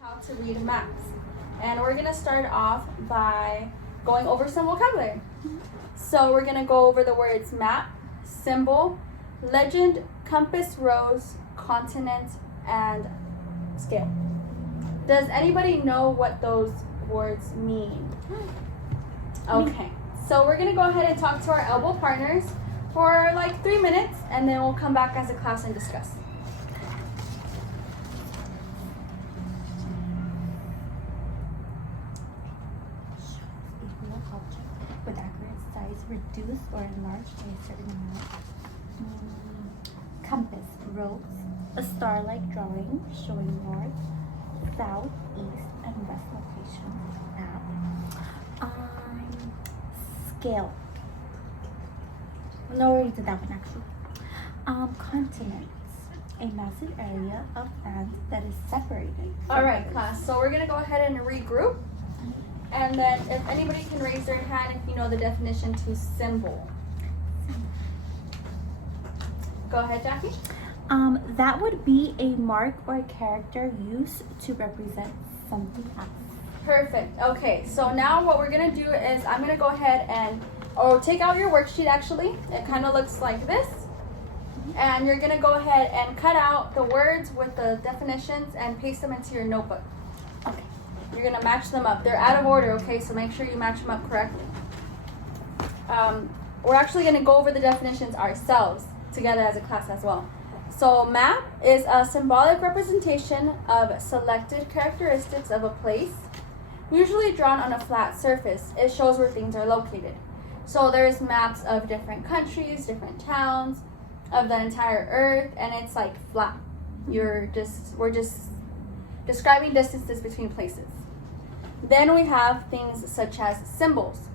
How to read maps. And we're gonna start off by going over some vocabulary. So we're gonna go over the words map, symbol, legend, compass, rose, continent, and scale. Does anybody know what those words mean? Okay, so we're gonna go ahead and talk to our elbow partners for like 3 minutes, and then we'll come back as a class and discuss. With accurate size reduced or enlarged by a certain amount. Compass, roads, a star-like drawing showing north, south, east, and west locations. Map. Scale. No, we already did that one actually. Continents, a massive area of land that is separated. All right, class. So we're gonna go ahead and regroup. And then if anybody can raise their hand if you know the definition to symbol. Go ahead, Jackie. That would be a mark or a character used to represent something else. Perfect. Okay, so now what we're gonna do is I'm gonna go ahead and take out your worksheet actually. It kind of looks like this. And you're gonna go ahead and cut out the words with the definitions and paste them into your notebook. Okay. You're gonna match them up. They're out of order, okay? So make sure you match them up correctly. We're actually gonna go over the definitions ourselves together as a class as well. So map is a symbolic representation of selected characteristics of a place, usually drawn on a flat surface. It shows where things are located. So there's maps of different countries, different towns, of the entire earth, and it's like flat. We're just describing distances between places. Then we have things such as symbols.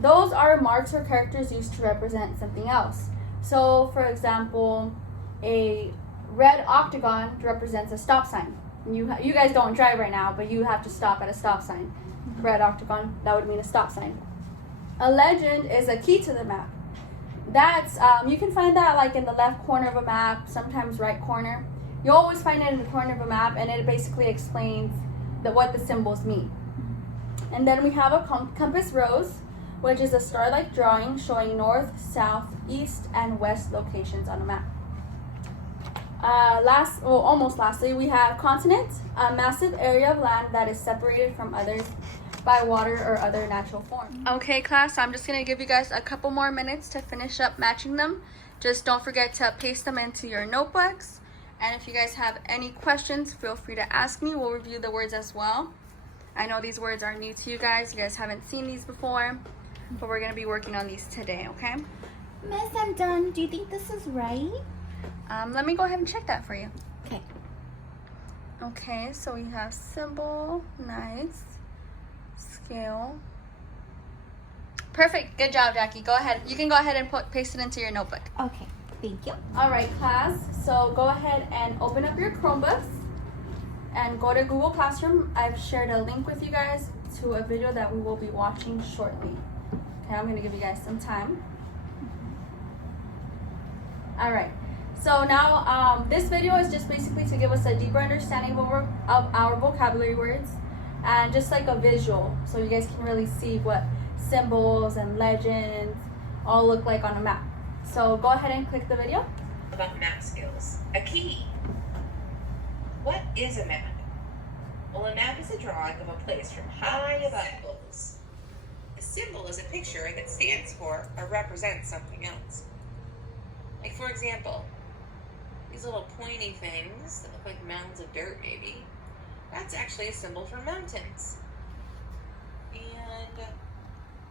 Those are marks or characters used to represent something else. So, for example, a red octagon represents a stop sign. You guys don't drive right now, but you have to stop at a stop sign. Red octagon, that would mean a stop sign. A legend is a key to the map. That's you can find that like in the left corner of a map, sometimes right corner. You always find it in the corner of a map, and it basically explains what the symbols mean. And then we have a compass rose, which is a star-like drawing showing north, south, east, and west locations on a map. Almost lastly, we have continent, a massive area of land that is separated from others by water or other natural forms. Okay, class, I'm just gonna give you guys a couple more minutes to finish up matching them. Just don't forget to paste them into your notebooks. And if you guys have any questions, feel free to ask me. We'll review the words as well. I know these words are new to you guys. You guys haven't seen these before, but we're gonna be working on these today, okay? Miss, I'm done. Do you think this is right? Let me go ahead and check that for you. Okay. Okay, so we have symbol, nice, scale. Perfect, good job, Jackie. Go ahead. You can go ahead and paste it into your notebook. Okay, thank you. All right, class. So go ahead and open up your Chromebooks and go to Google Classroom. I've shared a link with you guys to a video that we will be watching shortly. Okay, I'm gonna give you guys some time. All right. So now this video is just basically to give us a deeper understanding of our vocabulary words and just like a visual, so you guys can really see what symbols and legends all look like on a map. So go ahead and click the video. About map skills. A key. What is a map? Well, a map is a drawing of a place from high above. Symbols. A symbol is a picture that stands for or represents something else. Like, for example, these little pointy things that look like mounds of dirt, maybe. That's actually a symbol for mountains. And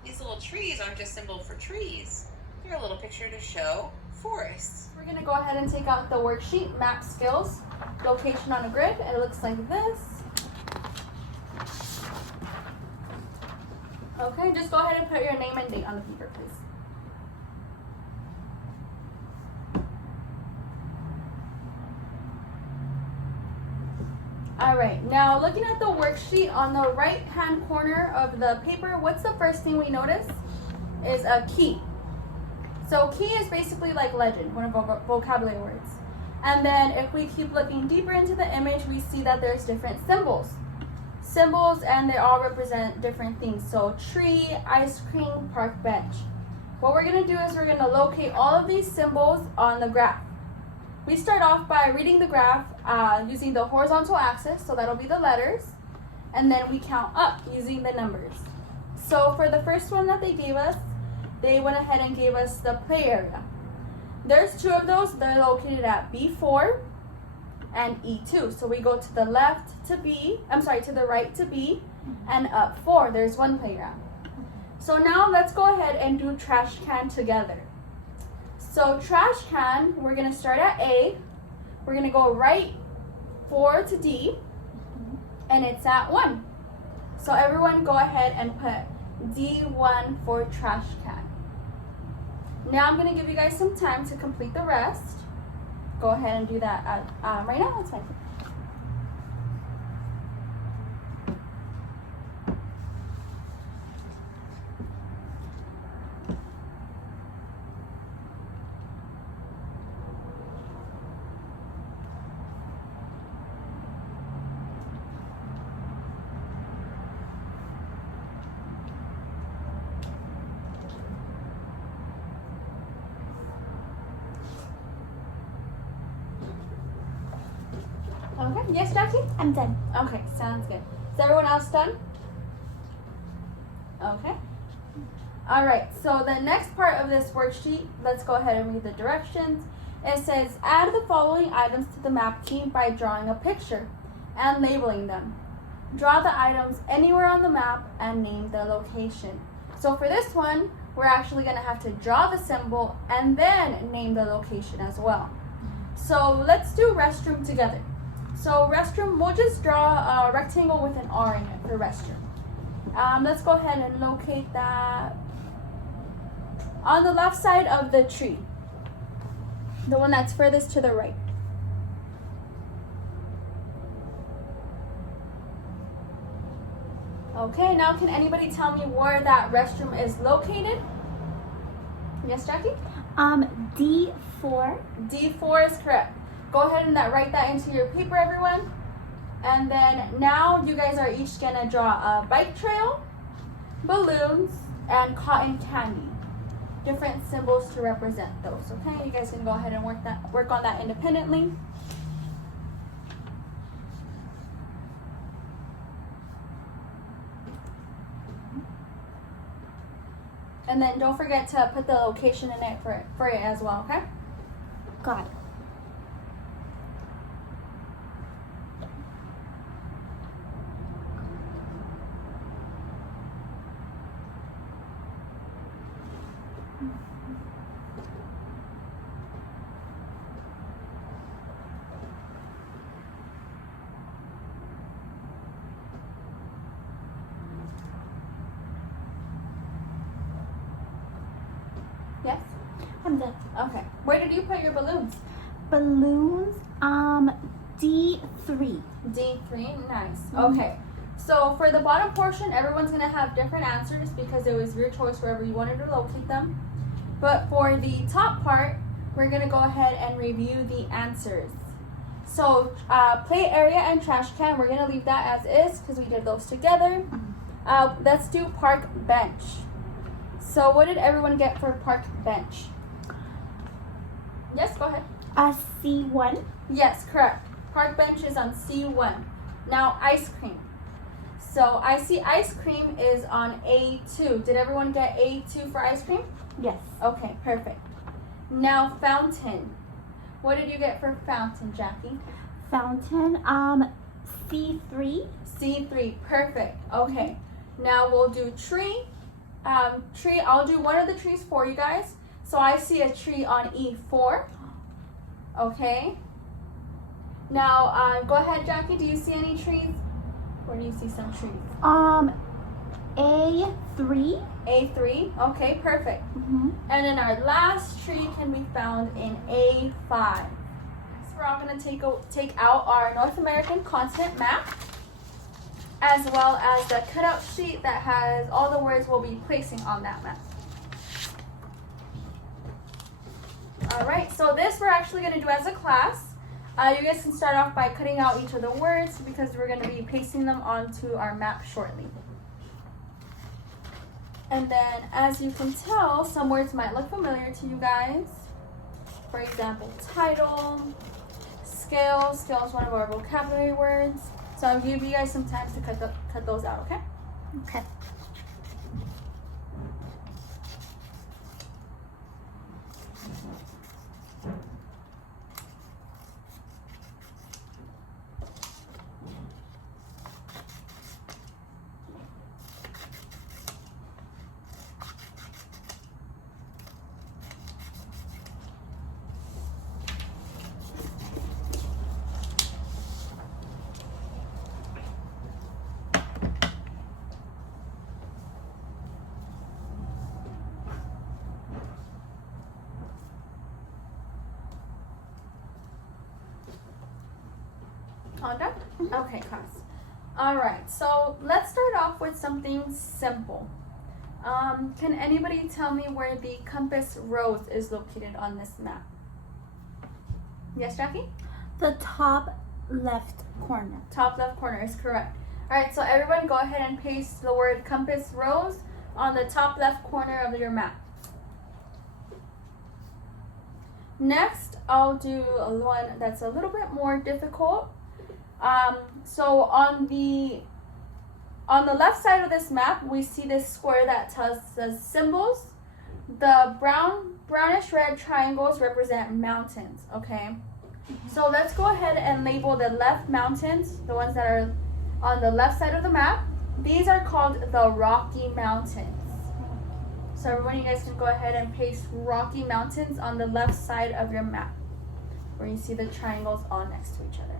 these little trees aren't just a symbol for trees. They're a little picture to show forests. We're gonna go ahead and take out the worksheet, map skills, location on a grid, and it looks like this. Okay, just go ahead and put your name and date on the paper, please. All right, now looking at the worksheet on the right-hand corner of the paper, what's the first thing we notice? Is a key. So key is basically like legend, one of our vocabulary words. And then if we keep looking deeper into the image, we see that there's different symbols. symbols and they all represent different things. So tree, ice cream, park bench. What we're going to do is we're going to locate all of these symbols on the graph. We start off by reading the graph using the horizontal axis, so that'll be the letters, and then we count up using the numbers. So for the first one that they gave us, they went ahead and gave us the play area. There's two of those. They're located at B4 and E2. So we go to the left to B, to the right to B, and up 4. There's one playground. So now let's go ahead and do trash can together. So trash can, we're going to start at A. We're going to go right 4 to D, and it's at 1. So everyone go ahead and put D1 for trash can. Now I'm going to give you guys some time to complete the rest. Go ahead and do that right now. That's fine. Okay. Yes, Jackie? I'm done. Okay, sounds good. Is everyone else done? Okay. All right, so the next part of this worksheet, let's go ahead and read the directions. It says, add the following items to the map team by drawing a picture and labeling them. Draw the items anywhere on the map and name the location. So for this one, we're actually going to have to draw the symbol and then name the location as well. So let's do restroom together. So restroom, we'll just draw a rectangle with an R in it for restroom. Let's go ahead and locate that on the left side of the tree, the one that's furthest to the right. Okay, now can anybody tell me where that restroom is located? Yes, Jackie? D4. D4 is correct. Go ahead and write that into your paper, everyone. And then now you guys are each gonna draw a bike trail, balloons, and cotton candy. Different symbols to represent those, okay? You guys can go ahead and work on that independently. And then don't forget to put the location in it for it as well, okay? Got it. Yes? I'm done. Okay. Where did you put your balloons? Balloons, D3. D3, nice. Okay. So for the bottom portion, everyone's gonna have different answers because it was your choice wherever you wanted to locate them. But for the top part, we're gonna go ahead and review the answers. So play area and trash can, we're gonna leave that as is because we did those together. Let's do park bench. So what did everyone get for park bench? Yes, go ahead. C1. Yes, correct. Park bench is on C1. Now ice cream. So I see ice cream is on A2. Did everyone get A2 for ice cream? Yes. Okay, perfect. Now fountain. What did you get for fountain, Jackie? Fountain, C3. C3, perfect. Okay. Now we'll do tree. Tree, I'll do one of the trees for you guys. So I see a tree on E4. Okay. Now go ahead, Jackie. Do you see any trees? Or do you see some trees? A3. A3. Okay, perfect. Mm-hmm. And then our last tree can be found in A5. So we're all going to take out our North American continent map, as well as the cutout sheet that has all the words we'll be placing on that map. All right, so this we're actually going to do as a class. You guys can start off by cutting out each of the words because we're going to be pasting them onto our map shortly. And then, as you can tell, some words might look familiar to you guys. For example, title, scale. Scale is one of our vocabulary words. So I'll give you guys some time to cut those out, okay? Okay. All done? Okay, class. All right, so let's start off with something simple. Can anybody tell me where the compass rose is located on this map? Yes, Jackie? The top left corner. Top left corner is correct. All right, so everyone go ahead and paste the word compass rose on the top left corner of your map. Next, I'll do one that's a little bit more difficult. So on the left side of this map, we see this square that tells us symbols. The brownish red triangles represent mountains, okay? So let's go ahead and label the left mountains, the ones that are on the left side of the map. These are called the Rocky Mountains. So everyone, you guys can go ahead and paste Rocky Mountains on the left side of your map, where you see the triangles all next to each other.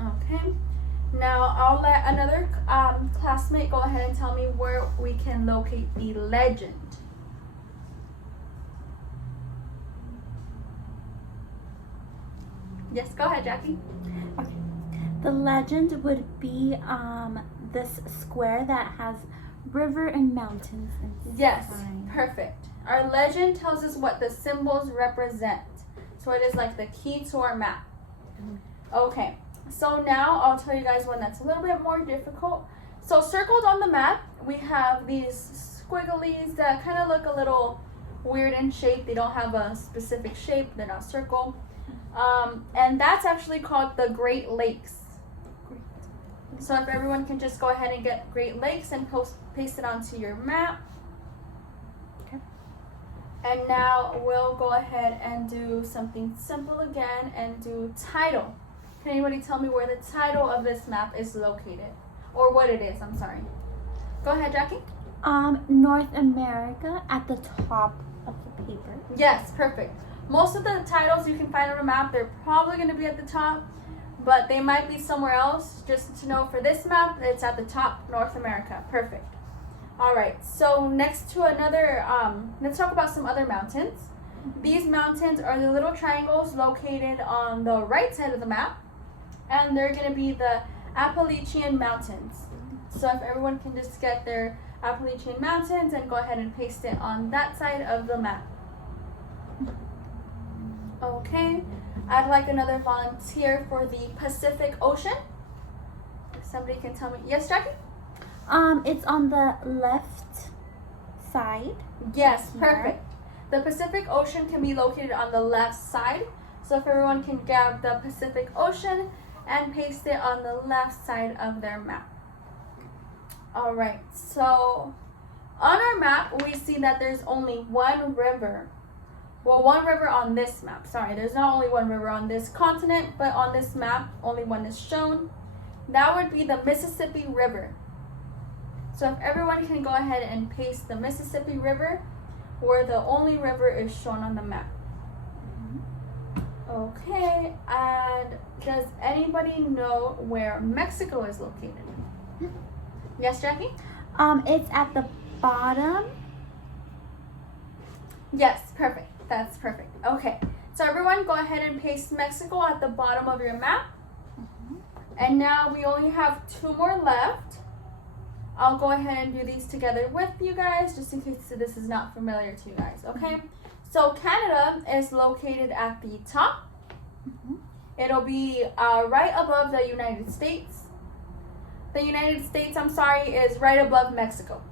Okay, now I'll let another classmate go ahead and tell me where we can locate the legend. Yes, go ahead, Jackie. Okay. The legend would be this square that has river and mountains inside. Yes, perfect. Our legend tells us what the symbols represent. So it is like the key to our map. Okay. So now I'll tell you guys one that's a little bit more difficult. So circled on the map, we have these squigglies that kind of look a little weird in shape. They don't have a specific shape. They're not circle. And that's actually called the Great Lakes. So if everyone can just go ahead and get Great Lakes and paste it onto your map. Okay. And now we'll go ahead and do something simple again and do title. Can anybody tell me where the title of this map is located? Or what it is, I'm sorry. Go ahead, Jackie. North America at the top of the paper. Yes, perfect. Most of the titles you can find on a map, they're probably going to be at the top, but they might be somewhere else. Just to know, for this map, it's at the top, North America. Perfect. All right, so next to another, let's talk about some other mountains. These mountains are the little triangles located on the right side of the map, and they're going to be the Appalachian Mountains. So if everyone can just get their Appalachian Mountains and go ahead and paste it on that side of the map. Okay, I'd like another volunteer for the Pacific Ocean. If somebody can tell me. Yes, Jackie? It's on the left side. Yes, Here. perfect. The Pacific Ocean can be located on the left side. So if everyone can grab the Pacific Ocean and paste it on the left side of their map. All right, so on our map, we see that there's only one river. Well, one river on this map. Sorry, there's not only one river on this continent, but on this map, only one is shown. That would be the Mississippi River. So if everyone can go ahead and paste the Mississippi River, where the only river is shown on the map. Okay, and does anybody know where Mexico is located? Yes, Jackie? It's at the bottom. Yes, perfect. That's perfect. Okay, so everyone go ahead and paste Mexico at the bottom of your map. And now we only have two more left. I'll go ahead and do these together with you guys, just in case this is not familiar to you guys, okay? So Canada is located at the top. Mhm. It'll be right above the United States. The United States, I'm sorry, is right above Mexico.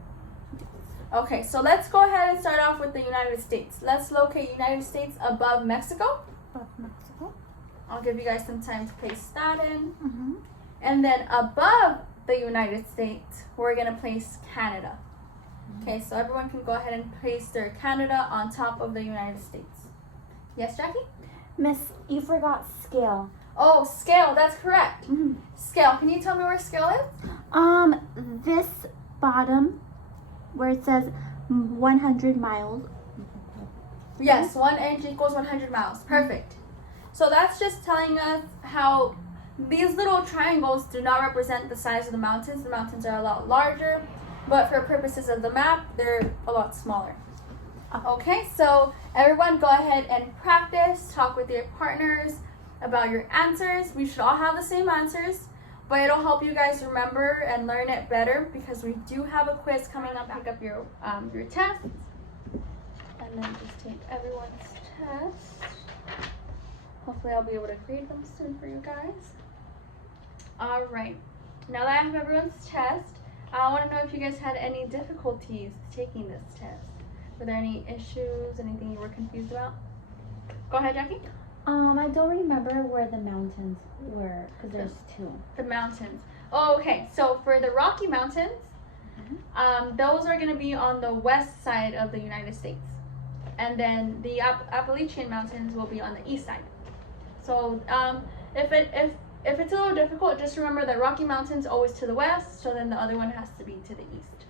Okay, so let's go ahead and start off with the United States. Let's locate United States above Mexico. Above Mexico. I'll give you guys some time to place that in. Mhm. And then above the United States, we're going to place Canada. Okay, so everyone can go ahead and place their Canada on top of the United States. Yes, Jackie? Miss, you forgot scale. Oh, scale, that's correct. Mhm. Scale, can you tell me where scale is? This bottom where it says 100 miles. Yes, 1 inch equals 100 miles. Perfect. So that's just telling us how these little triangles do not represent the size of the mountains. The mountains are a lot larger, but for purposes of the map, they're a lot smaller. Okay, so everyone go ahead and practice, talk with your partners about your answers. We should all have the same answers, but it'll help you guys remember and learn it better because we do have a quiz coming up. Pick up your tests, and then just take everyone's test. Hopefully I'll be able to grade them soon for you guys. All right, now that I have everyone's test, I want to know if you guys had any difficulties taking this test. Were there any issues, anything you were confused about? Go ahead, Jackie. I don't remember where the mountains were because there's two. The mountains. Oh, okay. So for the Rocky Mountains, those are going to be on the west side of the United States. And then the Appalachian Mountains will be on the east side. So if it's a little difficult, just remember that Rocky Mountains always to the west, so then the other one has to be to the east.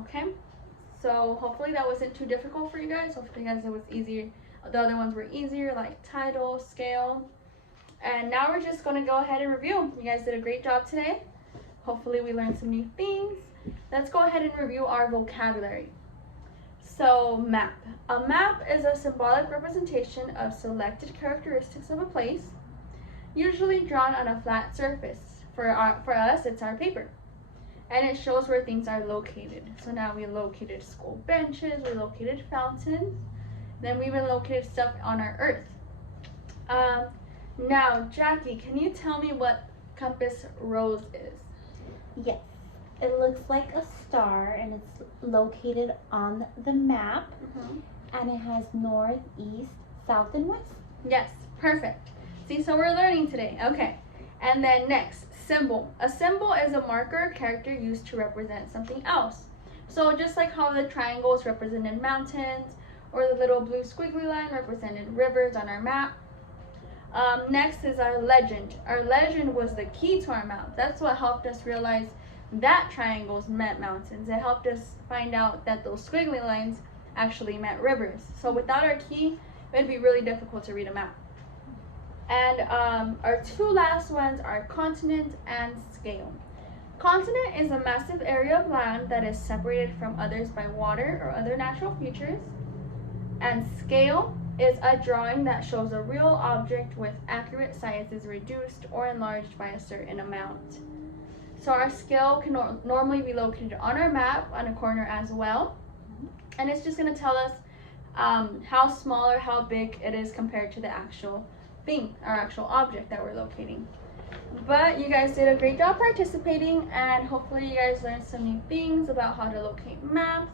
Okay? So hopefully that wasn't too difficult for you guys. Hopefully you guys it was easier. The other ones were easier, like title, scale. And now we're just going to go ahead and review. You guys did a great job today. Hopefully we learned some new things. Let's go ahead and review our vocabulary. So map. A map is a symbolic representation of selected characteristics of a place, usually drawn on a flat surface. For us, it's our paper. And it shows where things are located. So now we located school benches, we located fountains, then we even located stuff on our earth. Now, Jackie, can you tell me what compass rose is? Yes. It looks like a star and it's located on the map and it has north, east, south, and west. Yes, perfect. See, so we're learning today. Okay. And then next, symbol. A symbol is a marker or character used to represent something else. So just like how the triangles represented mountains or the little blue squiggly line represented rivers on our map. Next is our legend. Our legend was the key to our map. That's what helped us realize that triangles meant mountains. It helped us find out that those squiggly lines actually meant rivers. So without our key, it would be really difficult to read a map. And our two last ones are continent and scale. Continent is a massive area of land that is separated from others by water or other natural features. And scale is a drawing that shows a real object with accurate sizes reduced or enlarged by a certain amount. So our scale can normally be located on our map on a corner as well. And it's just going to tell us how small or how big it is compared to the actual thing, our actual object that we're locating. But you guys did a great job participating, and hopefully you guys learned some new things about how to locate maps.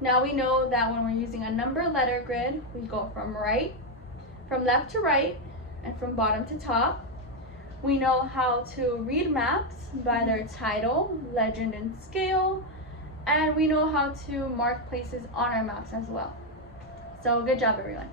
Now we know that when we're using a number letter grid, we go from left to right, and from bottom to top. We know how to read maps by their title, legend, and scale. And we know how to mark places on our maps as well. So good job, everyone.